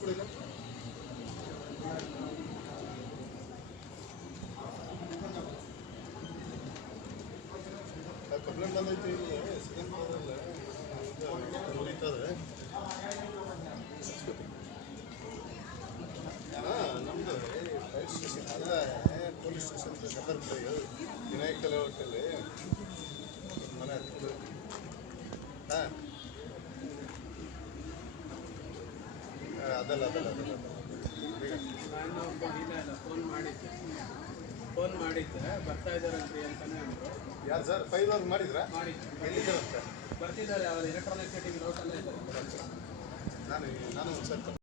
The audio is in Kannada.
ಕೊಡಿಲ್ಲ ಕಂಪ್ಲೇಂಟ್ ಬಂದೈತಿ ಸೆಕೆಂಡ್ ಫ್ಲೋರಲ್ಲ ಮುರಿತದೆ ನಮ್ಮದು ಫೈರ್ ಸ್ಟೇಷನ್ ಅಲ್ಲ ಪೊಲೀಸ್ ಸ್ಟೇಷನ್ ಗದರ್ ವಿನಾಯಕ ಲೇಔಟಲ್ಲಿ ಮನೆ ಹತ್ತಿರ ಹಾಂ ಅದಲ್ಲ ನಾನು ಫೋನ್ ಮಾಡಿದ್ದೆ ಬರ್ತಾ ಇದ್ದಾರಂತ್ರಿ ಅಂತಾನೆ ಅಂದರು. ಯಾರು ಸರ್ 5 ಅವರ್ ಮಾಡಿದ್ರಾ? ಎಲ್ಲಿದ್ದಾರಂತೆ ಬರ್ತಿದ್ದಾರೆ. ಅವ್ರು ಎಲೆಕ್ಟ್ರಾನಿಕ್ ಸಿಟಿ ರೋಡಲ್ಲೇ ಇದ್ದಾರೆ. ನಾನು ಒಂದು ಸ್ವಲ್ಪ